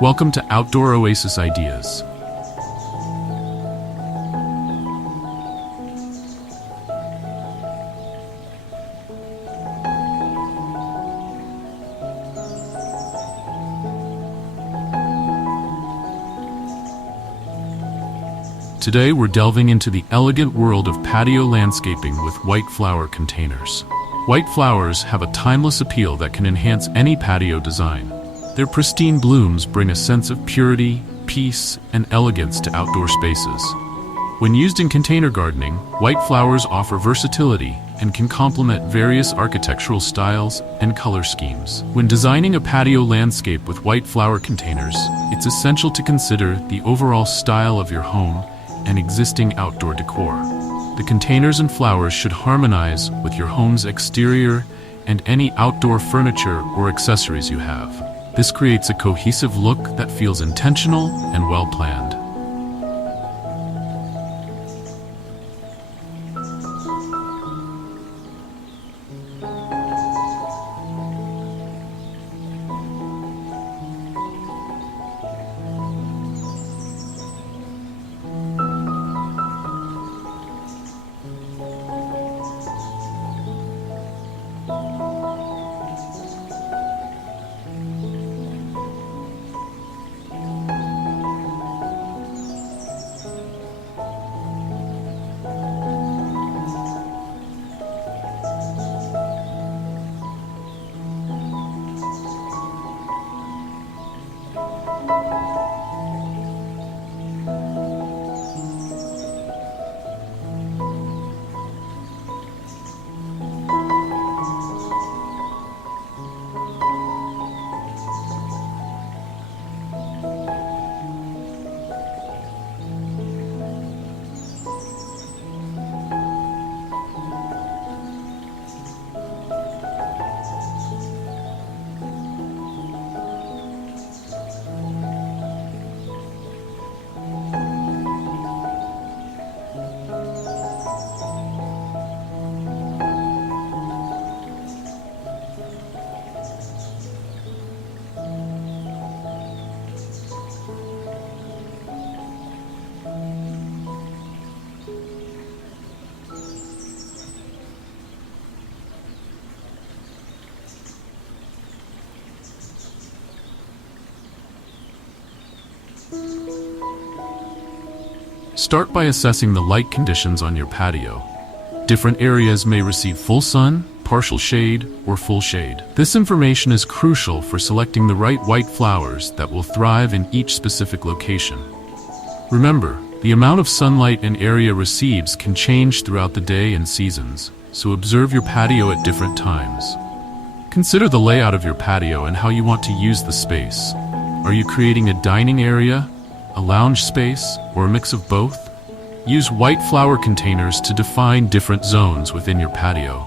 Welcome to Outdoor Oasis Ideas. Today we're delving into the elegant world of patio landscaping with white flower containers. White flowers have a timeless appeal that can enhance any patio design. Their pristine blooms bring a sense of purity, peace, and elegance to outdoor spaces. When used in container gardening, white flowers offer versatility and can complement various architectural styles and color schemes. When designing a patio landscape with white flower containers, it's essential to consider the overall style of your home and existing outdoor decor. The containers and flowers should harmonize with your home's exterior and any outdoor furniture or accessories you have. This creates a cohesive look that feels intentional and well-planned. Start by assessing the light conditions on your patio. Different areas may receive full sun, partial shade, or full shade. This information is crucial for selecting the right white flowers that will thrive in each specific location. Remember, the amount of sunlight an area receives can change throughout the day and seasons, so observe your patio at different times. Consider the layout of your patio and how you want to use the space. Are you creating a dining area, a lounge space, or a mix of both? Use white flower containers to define different zones within your patio.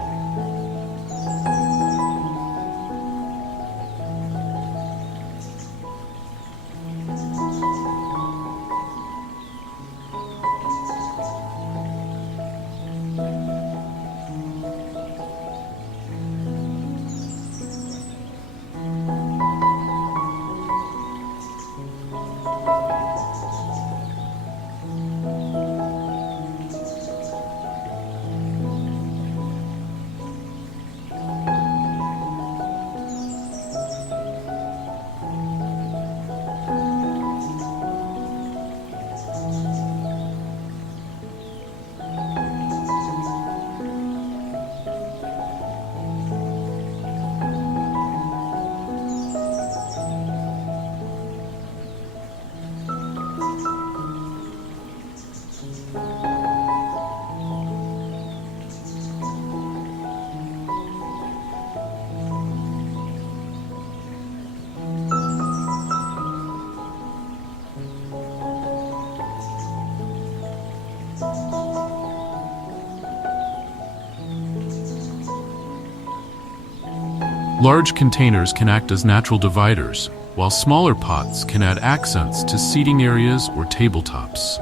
Large containers can act as natural dividers, while smaller pots can add accents to seating areas or tabletops.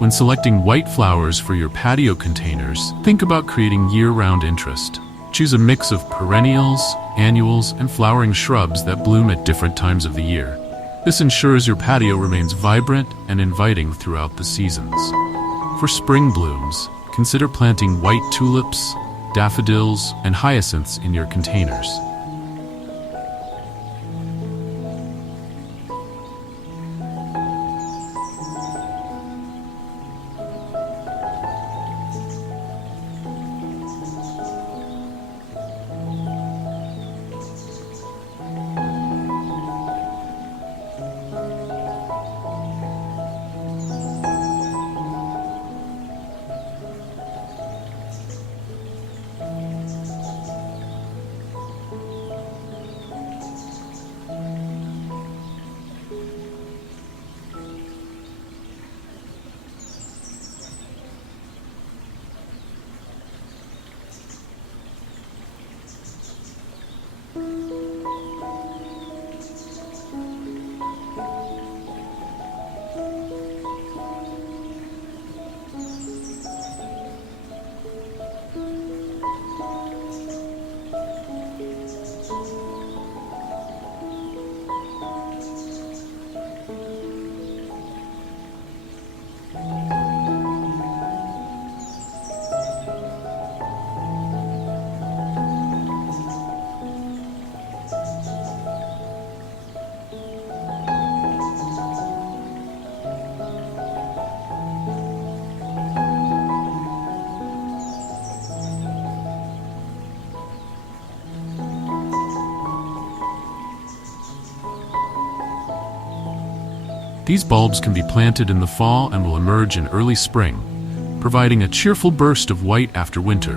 When selecting white flowers for your patio containers, think about creating year-round interest. Choose a mix of perennials, annuals, and flowering shrubs that bloom at different times of the year. This ensures your patio remains vibrant and inviting throughout the seasons. For spring blooms, consider planting white tulips, daffodils, and hyacinths in your containers. These bulbs can be planted in the fall and will emerge in early spring, providing a cheerful burst of white after winter.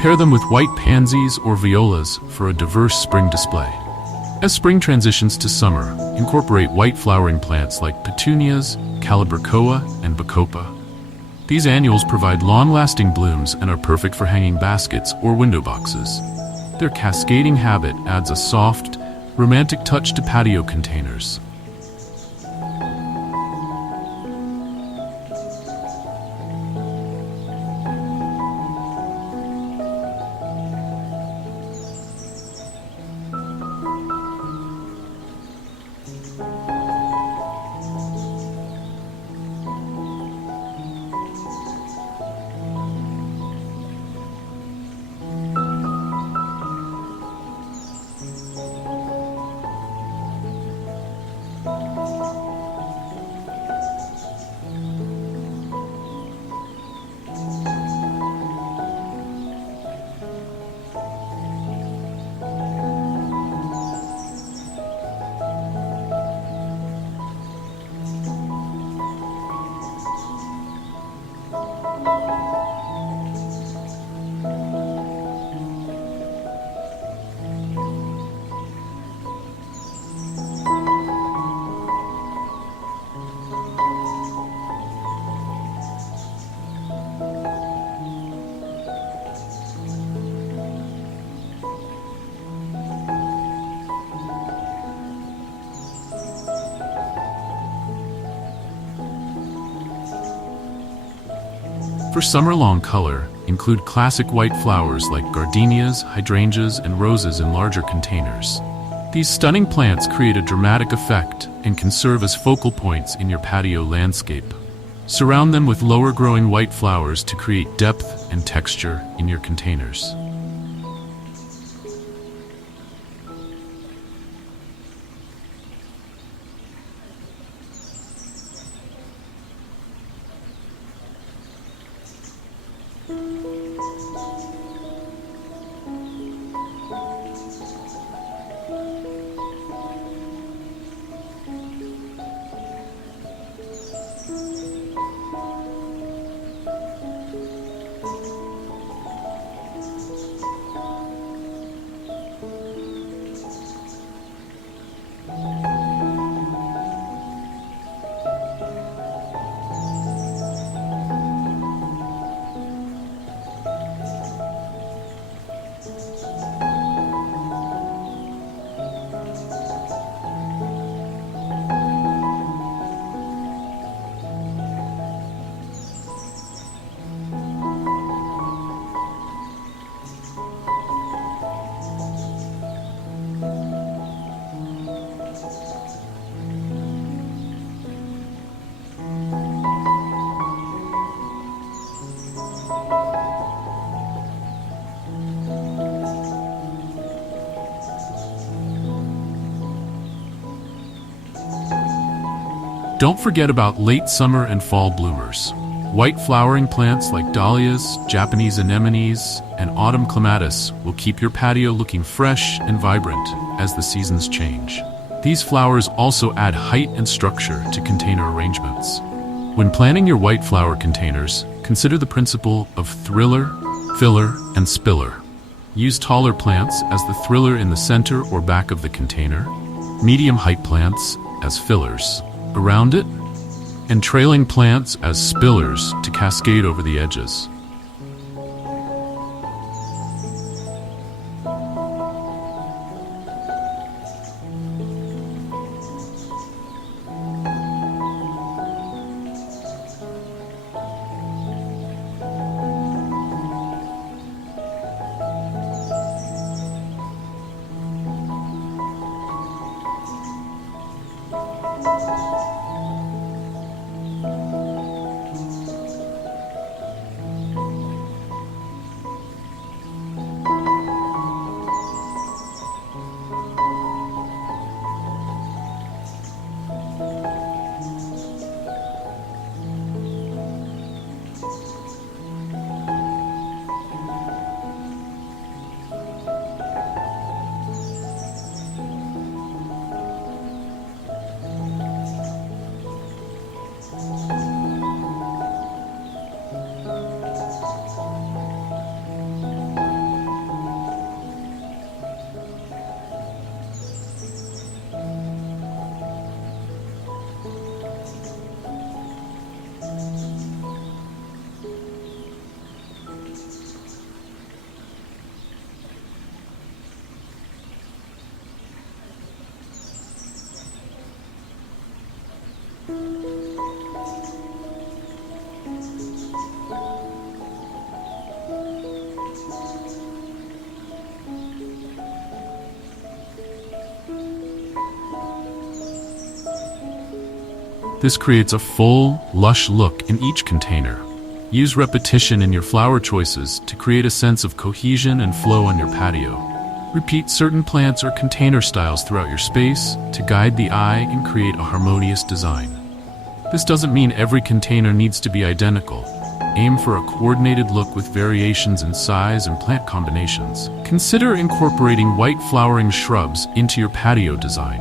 Pair them with white pansies or violas for a diverse spring display. As spring transitions to summer, incorporate white flowering plants like petunias, calibrachoa, and bacopa. These annuals provide long-lasting blooms and are perfect for hanging baskets or window boxes. Their cascading habit adds a soft, romantic touch to patio containers. For summer-long color, include classic white flowers like gardenias, hydrangeas, and roses in larger containers. These stunning plants create a dramatic effect and can serve as focal points in your patio landscape. Surround them with lower-growing white flowers to create depth and texture in your containers. Don't forget about late summer and fall bloomers. White flowering plants like dahlias, Japanese anemones, and autumn clematis will keep your patio looking fresh and vibrant as the seasons change. These flowers also add height and structure to container arrangements. When planning your white flower containers, consider the principle of thriller, filler, and spiller. Use taller plants as the thriller in the center or back of the container, medium height plants as fillers around it, and trailing plants as spillers to cascade over the edges. This creates a full, lush look in each container. Use repetition in your flower choices to create a sense of cohesion and flow on your patio. Repeat certain plants or container styles throughout your space to guide the eye and create a harmonious design. This doesn't mean every container needs to be identical. Aim for a coordinated look with variations in size and plant combinations. Consider incorporating white flowering shrubs into your patio design.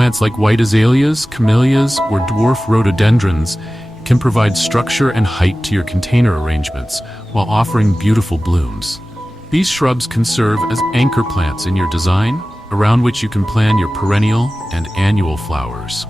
Plants like white azaleas, camellias, or dwarf rhododendrons can provide structure and height to your container arrangements while offering beautiful blooms. These shrubs can serve as anchor plants in your design, around which you can plan your perennial and annual flowers.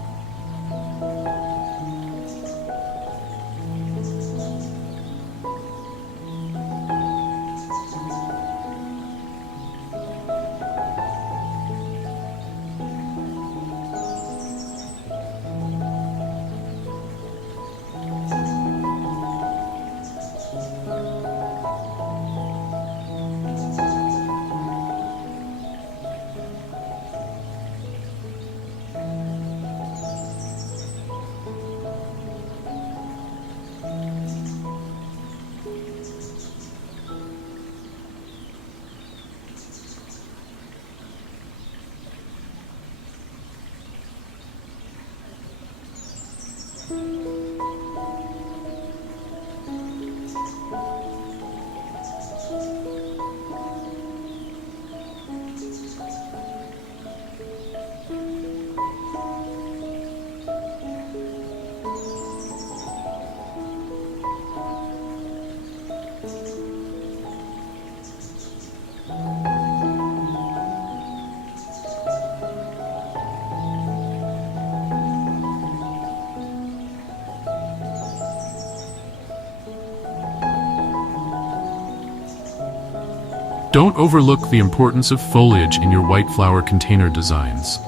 Don't overlook the importance of foliage in your white flower container designs.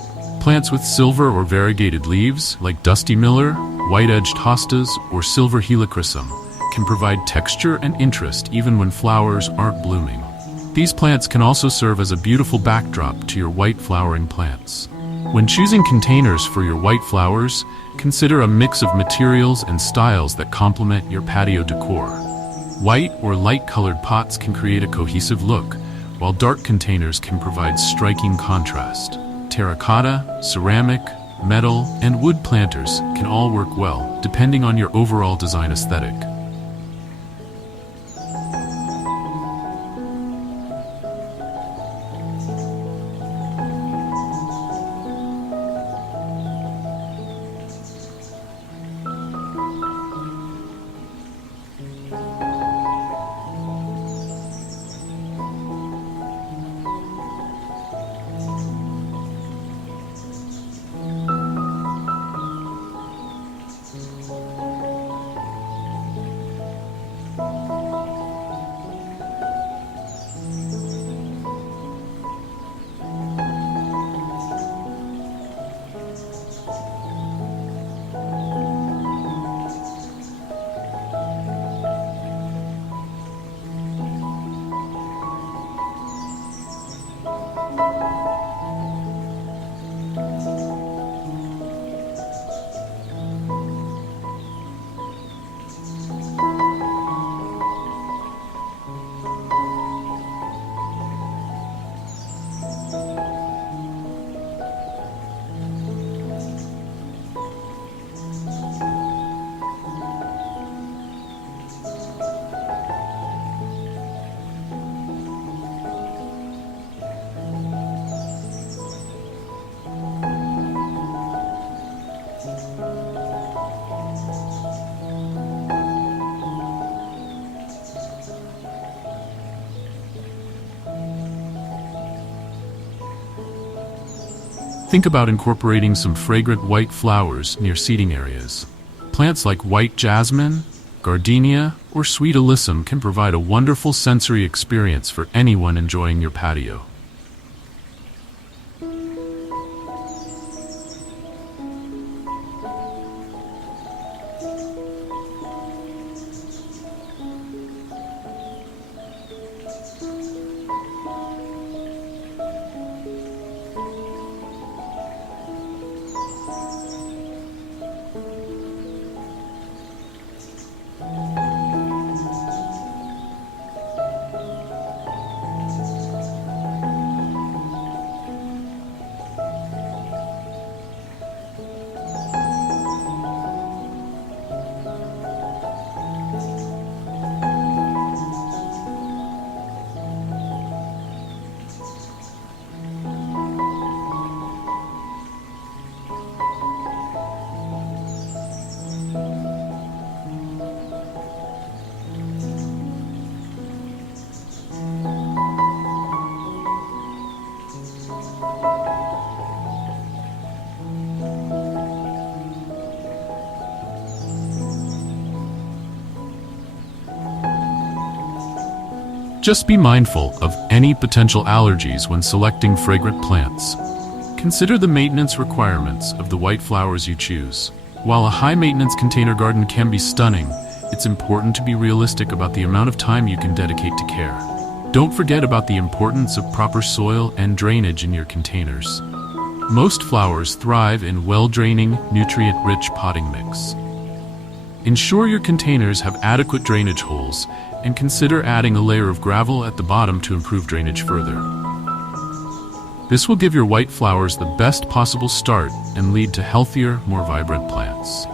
Plants with silver or variegated leaves, like Dusty Miller, white-edged hostas, or silver helichrysum, can provide texture and interest even when flowers aren't blooming. These plants can also serve as a beautiful backdrop to your white flowering plants. When choosing containers for your white flowers, consider a mix of materials and styles that complement your patio decor. White or light-colored pots can create a cohesive look, while dark containers can provide striking contrast. Terracotta, ceramic, metal, and wood planters can all work well, depending on your overall design aesthetic. Think about incorporating some fragrant white flowers near seating areas. Plants like white jasmine, gardenia, or sweet alyssum can provide a wonderful sensory experience for anyone enjoying your patio. Just be mindful of any potential allergies when selecting fragrant plants. Consider the maintenance requirements of the white flowers you choose. While a high-maintenance container garden can be stunning, it's important to be realistic about the amount of time you can dedicate to care. Don't forget about the importance of proper soil and drainage in your containers. Most flowers thrive in well-draining, nutrient-rich potting mix. Ensure your containers have adequate drainage holes, and consider adding a layer of gravel at the bottom to improve drainage further. This will give your white flowers the best possible start and lead to healthier, more vibrant plants.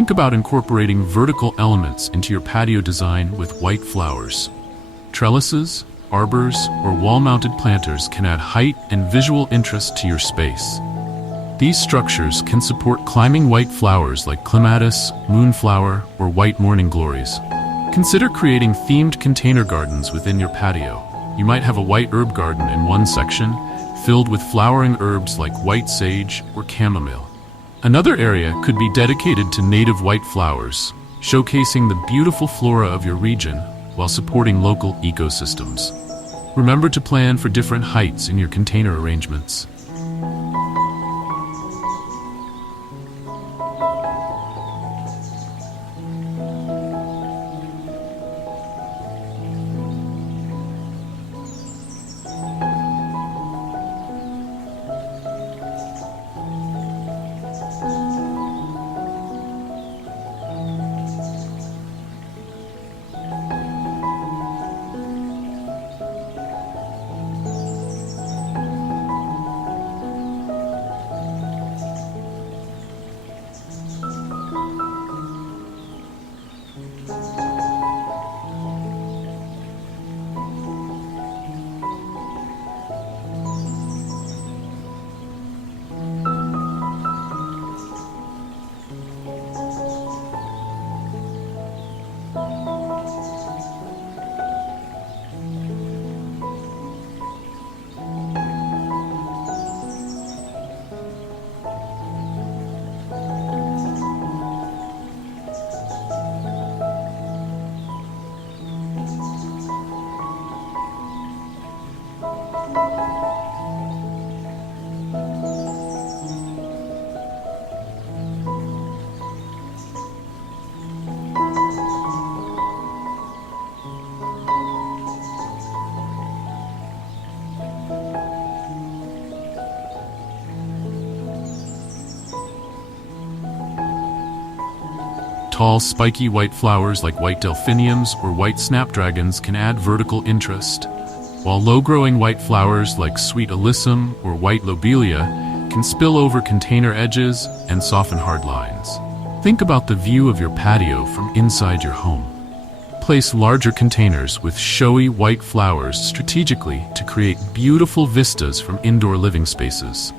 Think about incorporating vertical elements into your patio design with white flowers. Trellises, arbors, or wall-mounted planters can add height and visual interest to your space. These structures can support climbing white flowers like clematis, moonflower, or white morning glories. Consider creating themed container gardens within your patio. You might have a white herb garden in one section, filled with flowering herbs like white sage or chamomile. Another area could be dedicated to native white flowers, showcasing the beautiful flora of your region while supporting local ecosystems. Remember to plan for different heights in your container arrangements. Tall, spiky white flowers like white delphiniums or white snapdragons can add vertical interest, while low-growing white flowers like sweet alyssum or white lobelia can spill over container edges and soften hard lines. Think about the view of your patio from inside your home. Place larger containers with showy white flowers strategically to create beautiful vistas from indoor living spaces.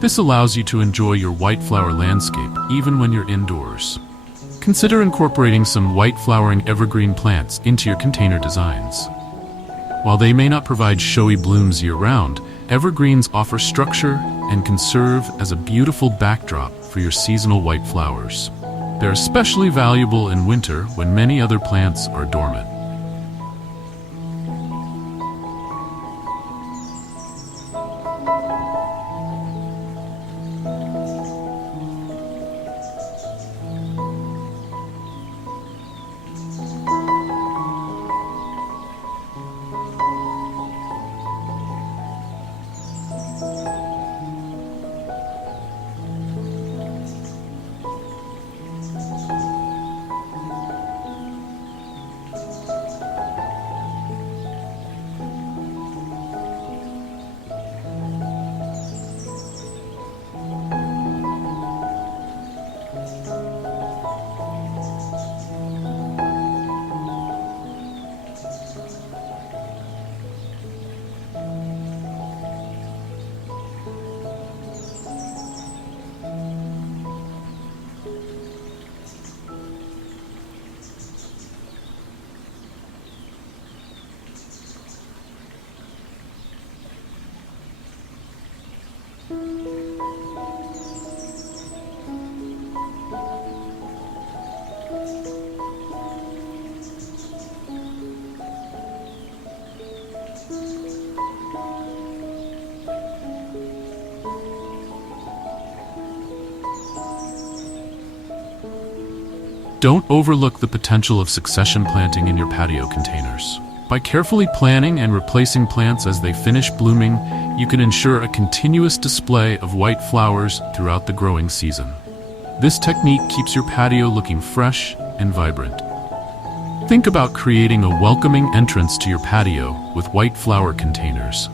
This allows you to enjoy your white flower landscape even when you're indoors. Consider incorporating some white flowering evergreen plants into your container designs. While they may not provide showy blooms year-round, evergreens offer structure and can serve as a beautiful backdrop for your seasonal white flowers. They're especially valuable in winter when many other plants are dormant. Don't overlook the potential of succession planting in your patio containers. By carefully planting and replacing plants as they finish blooming, you can ensure a continuous display of white flowers throughout the growing season. This technique keeps your patio looking fresh and vibrant. Think about creating a welcoming entrance to your patio with white flower containers.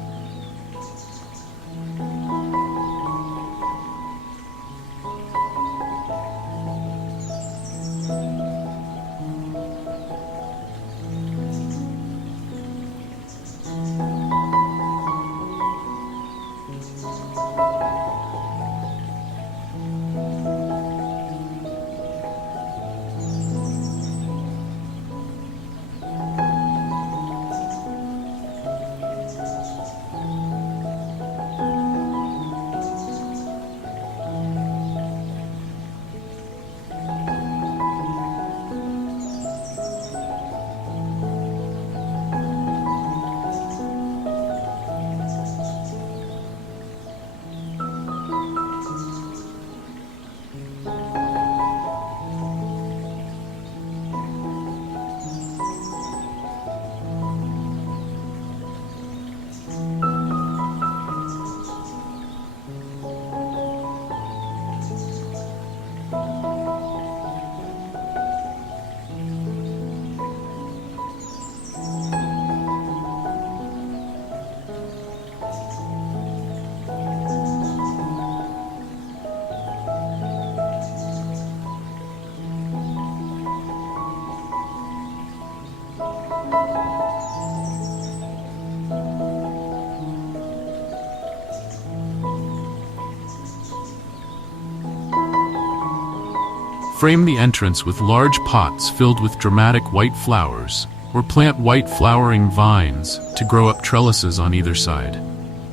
Frame the entrance with large pots filled with dramatic white flowers, or plant white flowering vines to grow up trellises on either side.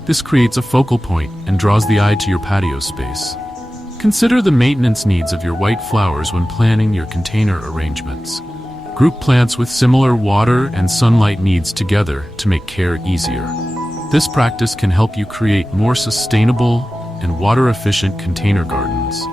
This creates a focal point and draws the eye to your patio space. Consider the maintenance needs of your white flowers when planning your container arrangements. Group plants with similar water and sunlight needs together to make care easier. This practice can help you create more sustainable and water-efficient container gardens.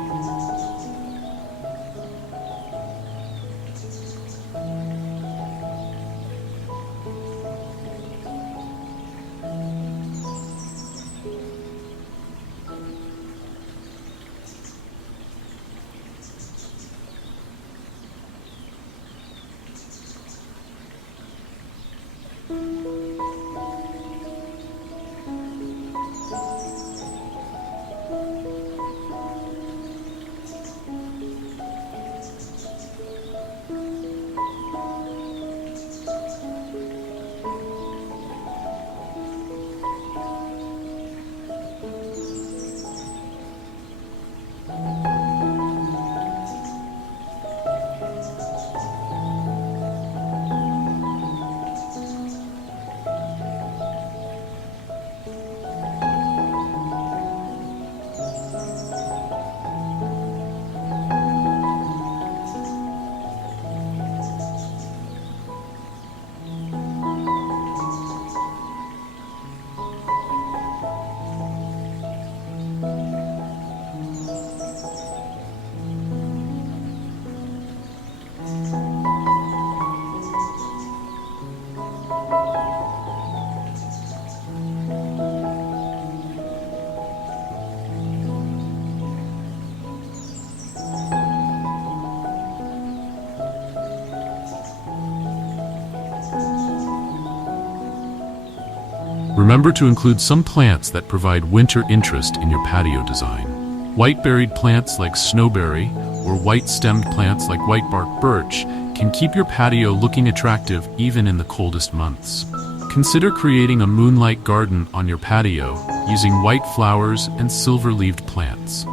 Remember to include some plants that provide winter interest in your patio design. White-berried plants like snowberry or white-stemmed plants like white-bark birch can keep your patio looking attractive even in the coldest months. Consider creating a moonlight garden on your patio using white flowers and silver-leaved plants.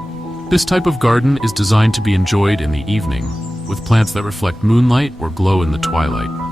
This type of garden is designed to be enjoyed in the evening, with plants that reflect moonlight or glow in the twilight.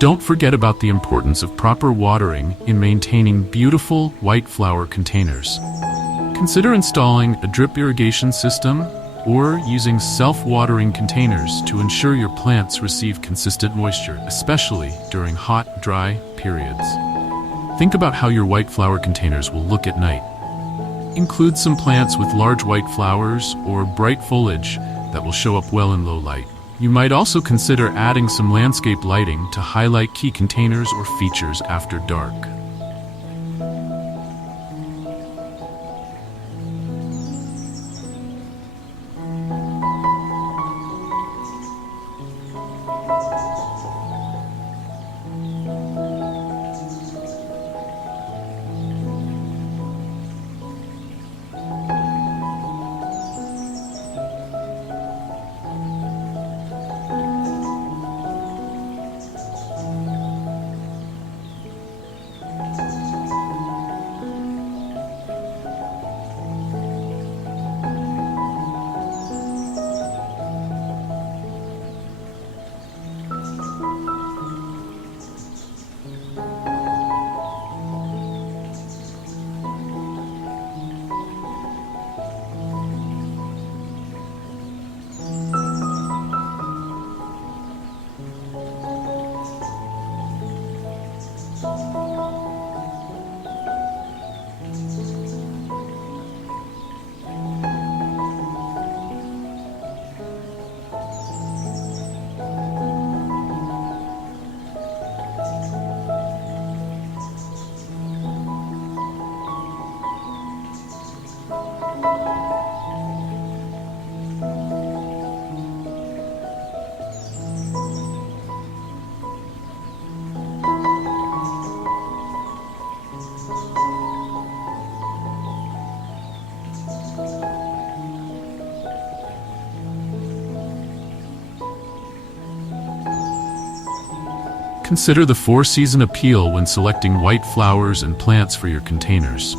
Don't forget about the importance of proper watering in maintaining beautiful white flower containers. Consider installing a drip irrigation system or using self-watering containers to ensure your plants receive consistent moisture, especially during hot, dry periods. Think about how your white flower containers will look at night. Include some plants with large white flowers or bright foliage that will show up well in low light. You might also consider adding some landscape lighting to highlight key containers or features after dark. Consider the four-season appeal when selecting white flowers and plants for your containers.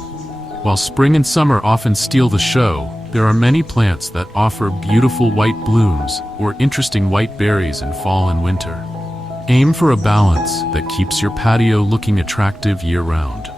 While spring and summer often steal the show, there are many plants that offer beautiful white blooms or interesting white berries in fall and winter. Aim for a balance that keeps your patio looking attractive year-round.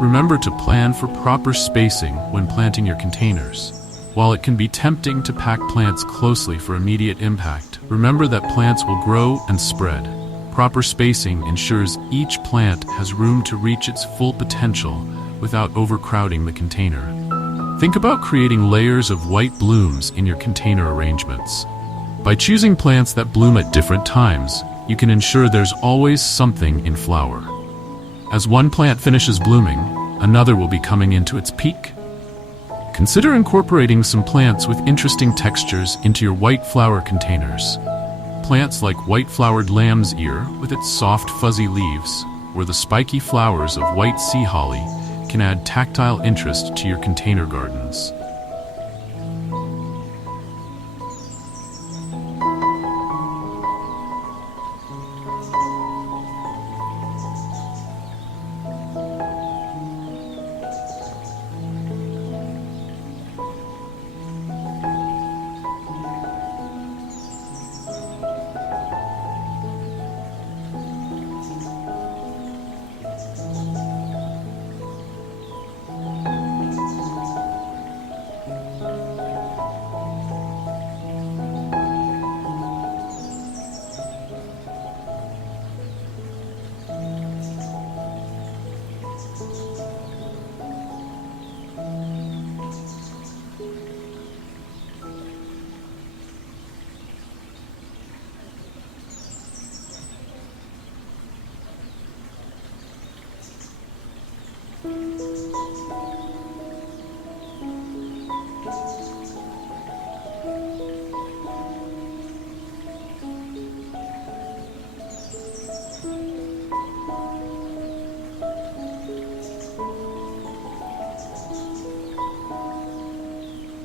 Remember to plan for proper spacing when planting your containers. While it can be tempting to pack plants closely for immediate impact, remember that plants will grow and spread. Proper spacing ensures each plant has room to reach its full potential without overcrowding the container. Think about creating layers of white blooms in your container arrangements. By choosing plants that bloom at different times, you can ensure there's always something in flower. As one plant finishes blooming, another will be coming into its peak. Consider incorporating some plants with interesting textures into your white flower containers. Plants like white-flowered lamb's ear with its soft fuzzy leaves, or the spiky flowers of white sea holly can add tactile interest to your container gardens.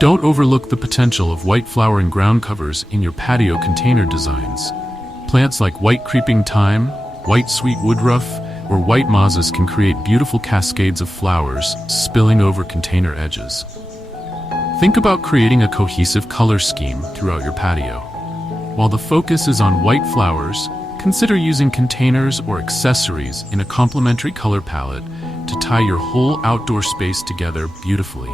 Don't overlook the potential of white flowering ground covers in your patio container designs. Plants like white creeping thyme, white sweet woodruff, or white mozas can create beautiful cascades of flowers spilling over container edges. Think about creating a cohesive color scheme throughout your patio. While the focus is on white flowers, consider using containers or accessories in a complementary color palette to tie your whole outdoor space together beautifully.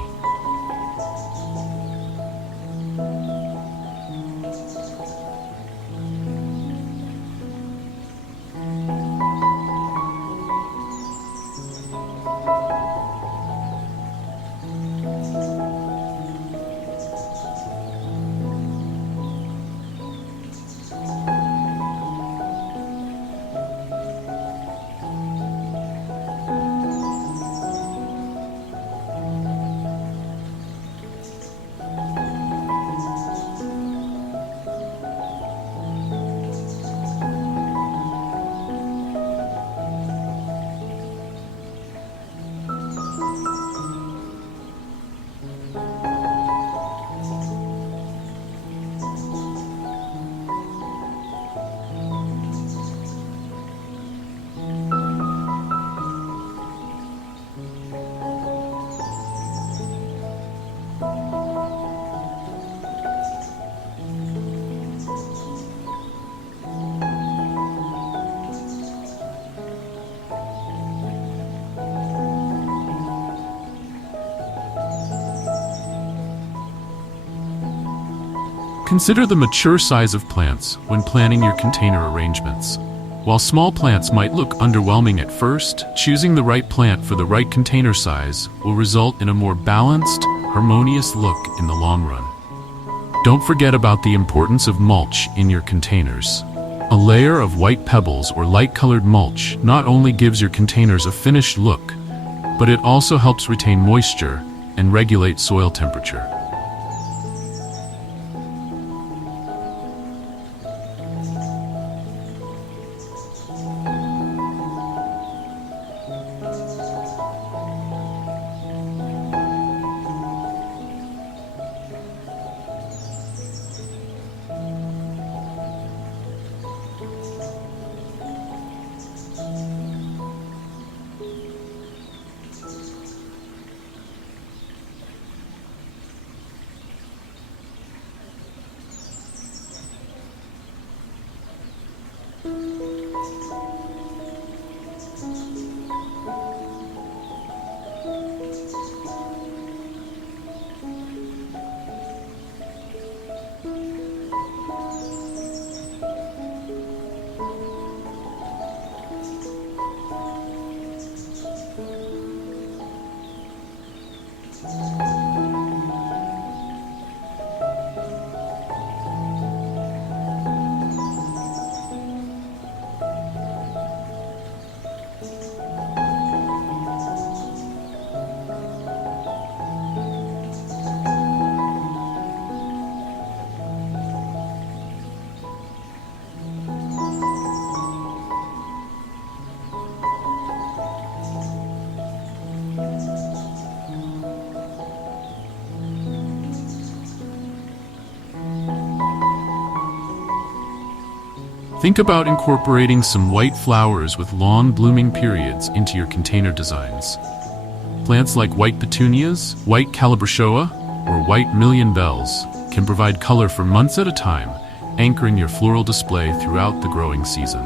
Consider the mature size of plants when planning your container arrangements. While small plants might look underwhelming at first, choosing the right plant for the right container size will result in a more balanced, harmonious look in the long run. Don't forget about the importance of mulch in your containers. A layer of white pebbles or light-colored mulch not only gives your containers a finished look, but it also helps retain moisture and regulate soil temperature. Think about incorporating some white flowers with long blooming periods into your container designs. Plants like white petunias, white calabroshoa, or white million bells can provide color for months at a time, anchoring your floral display throughout the growing season.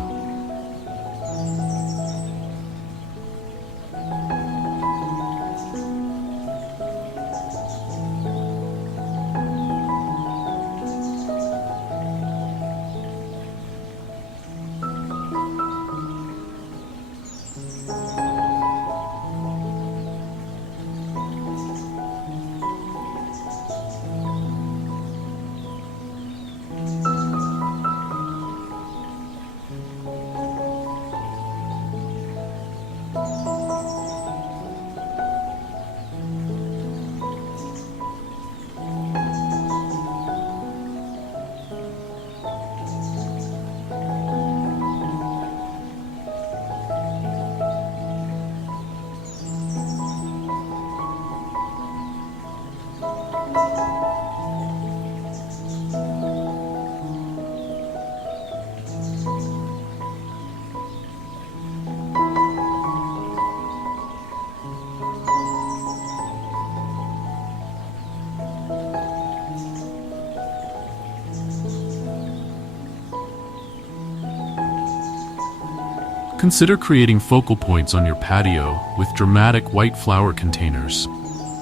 Consider creating focal points on your patio with dramatic white flower containers.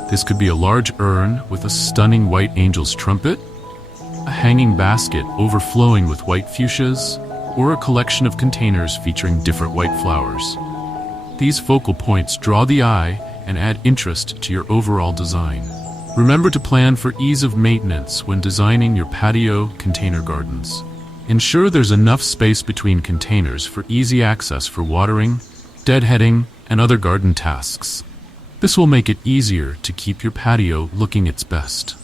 This could be a large urn with a stunning white angel's trumpet, a hanging basket overflowing with white fuchsias, or a collection of containers featuring different white flowers. These focal points draw the eye and add interest to your overall design. Remember to plan for ease of maintenance when designing your patio container gardens. Ensure there's enough space between containers for easy access for watering, deadheading, and other garden tasks. This will make it easier to keep your patio looking its best.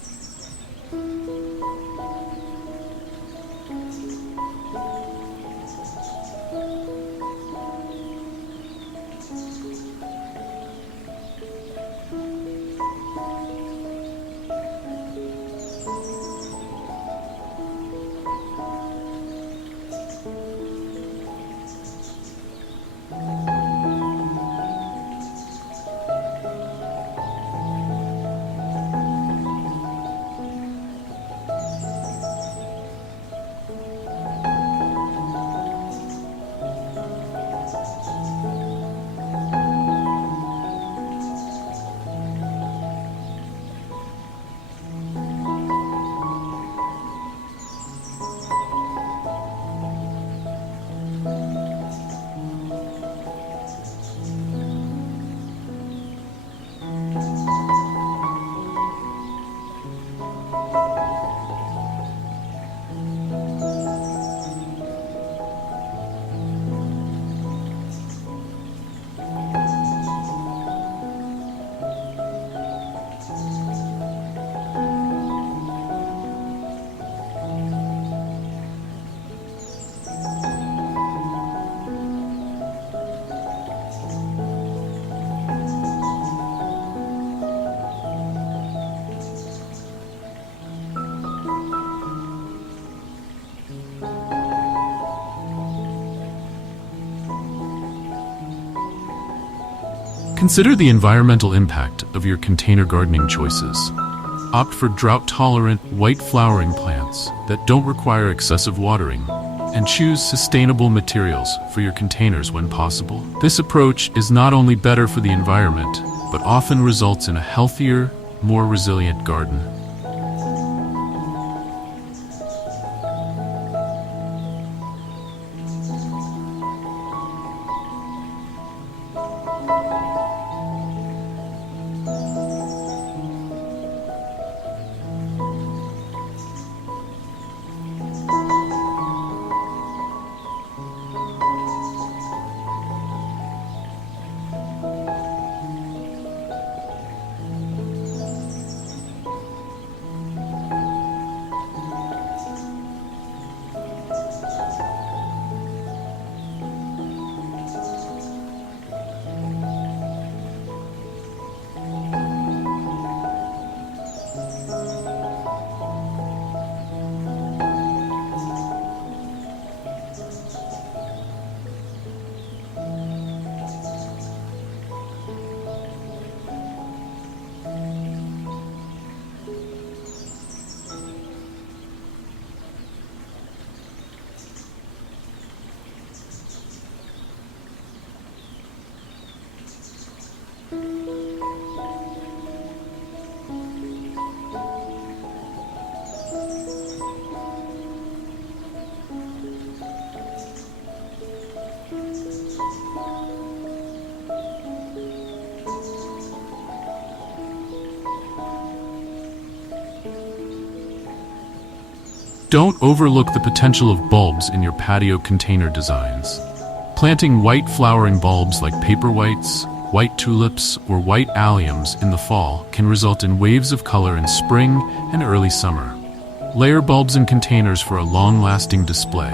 Consider the environmental impact of your container gardening choices. Opt for drought-tolerant, white-flowering plants that don't require excessive watering, and choose sustainable materials for your containers when possible. This approach is not only better for the environment, but often results in a healthier, more resilient garden. Don't overlook the potential of bulbs in your patio container designs. Planting white flowering bulbs like paperwhites, white tulips, or white alliums in the fall can result in waves of color in spring and early summer. Layer bulbs in containers for a long-lasting display.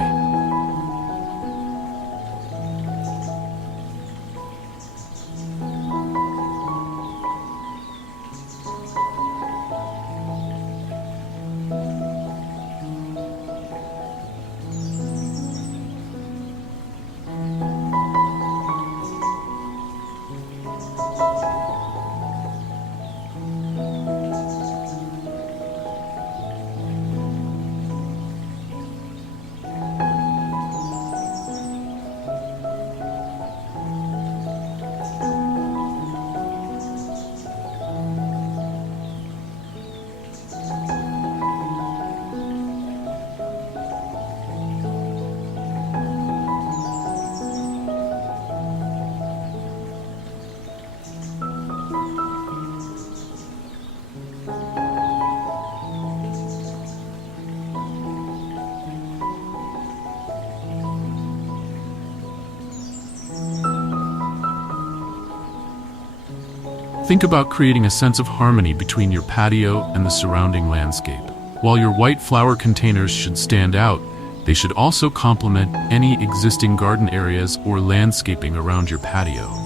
Think about creating a sense of harmony between your patio and the surrounding landscape. While your white flower containers should stand out, they should also complement any existing garden areas or landscaping around your patio.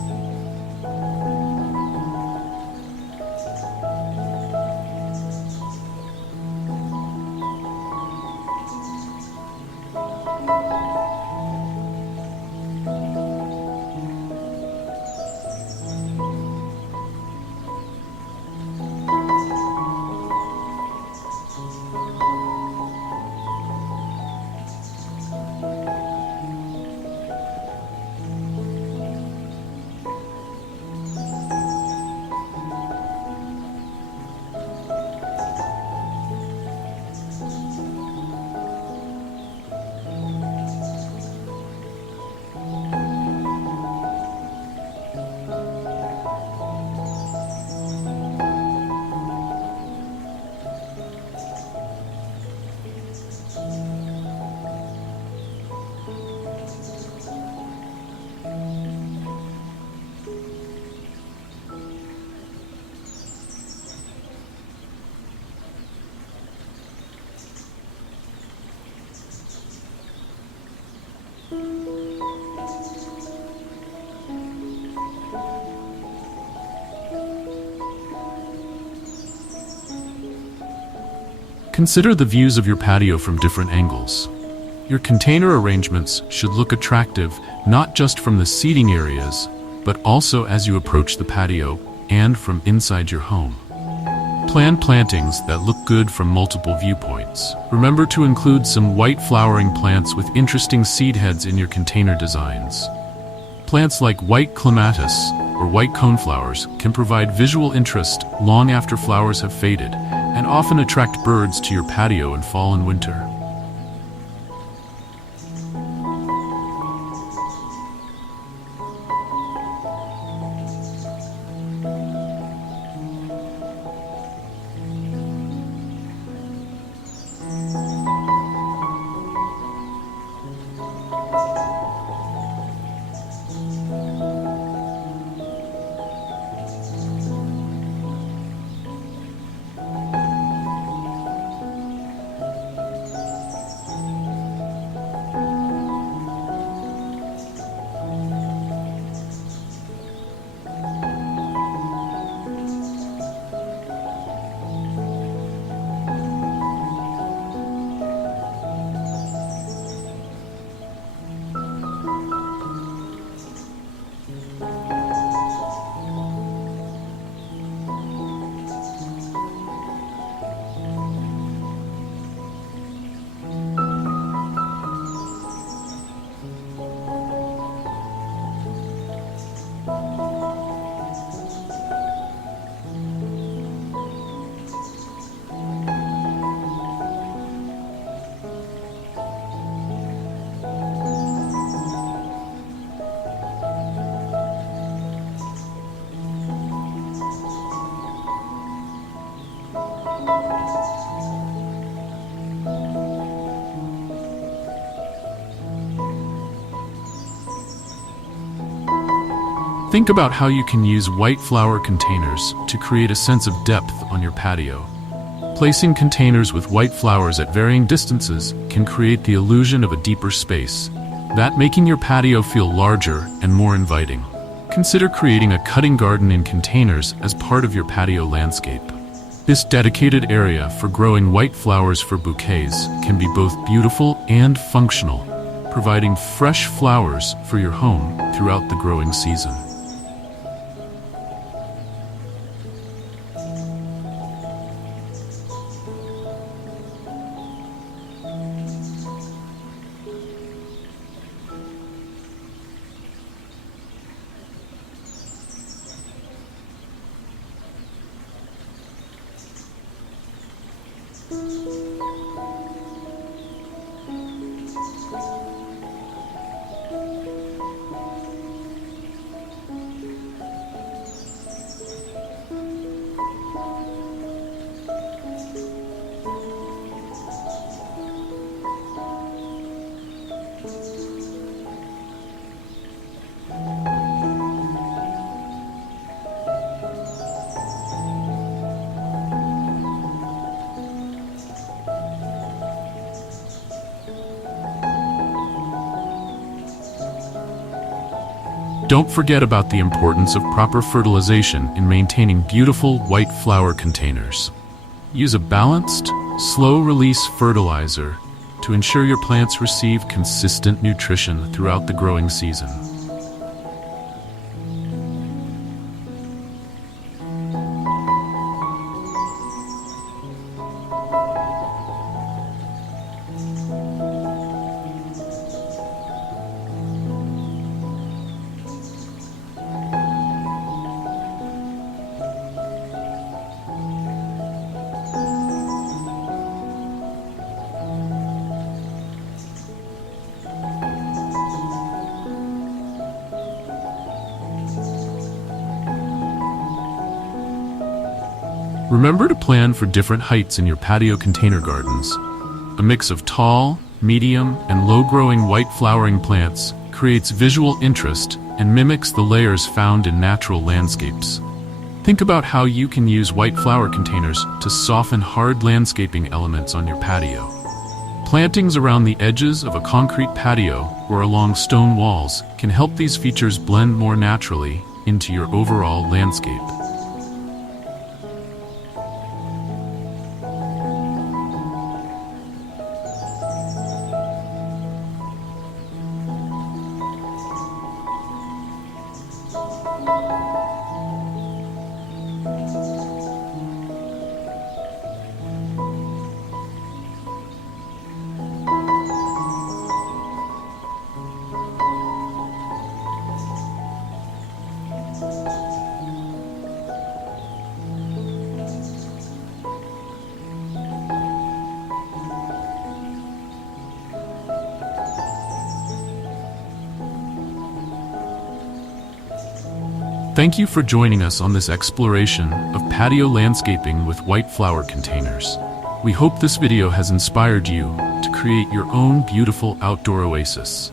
Consider the views of your patio from different angles. Your container arrangements should look attractive not just from the seating areas, but also as you approach the patio and from inside your home. Plan plantings that look good from multiple viewpoints. Remember to include some white flowering plants with interesting seed heads in your container designs. Plants like white clematis or white coneflowers can provide visual interest long after flowers have faded, and often attract birds to your patio in fall and winter. Think about how you can use white flower containers to create a sense of depth on your patio. Placing containers with white flowers at varying distances can create the illusion of a deeper space, making your patio feel larger and more inviting. Consider creating a cutting garden in containers as part of your patio landscape. This dedicated area for growing white flowers for bouquets can be both beautiful and functional, providing fresh flowers for your home throughout the growing season. Don't forget about the importance of proper fertilization in maintaining beautiful white flower containers. Use a balanced, slow-release fertilizer to ensure your plants receive consistent nutrition throughout the growing season. Remember to plan for different heights in your patio container gardens. A mix of tall, medium, and low-growing white flowering plants creates visual interest and mimics the layers found in natural landscapes. Think about how you can use white flower containers to soften hard landscaping elements on your patio. Plantings around the edges of a concrete patio or along stone walls can help these features blend more naturally into your overall landscape. Thank you for joining us on this exploration of patio landscaping with white flower containers. We hope this video has inspired you to create your own beautiful outdoor oasis.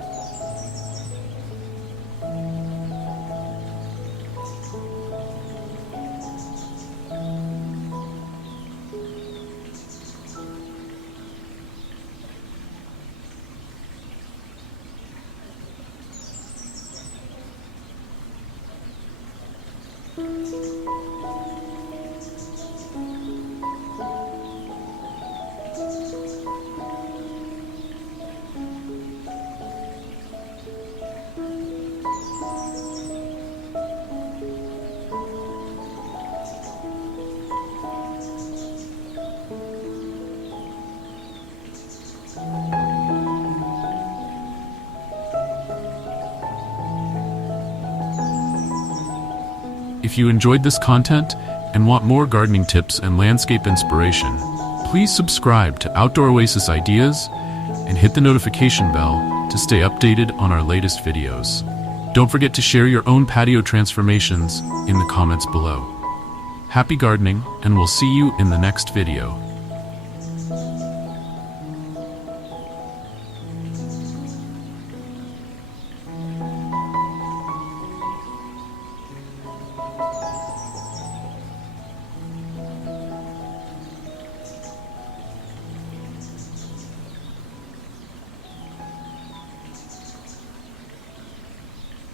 If you enjoyed this content and want more gardening tips and landscape inspiration, please subscribe to Outdoor Oasis Ideas and hit the notification bell to stay updated on our latest videos. Don't forget to share your own patio transformations in the comments below. Happy gardening, and we'll see you in the next video.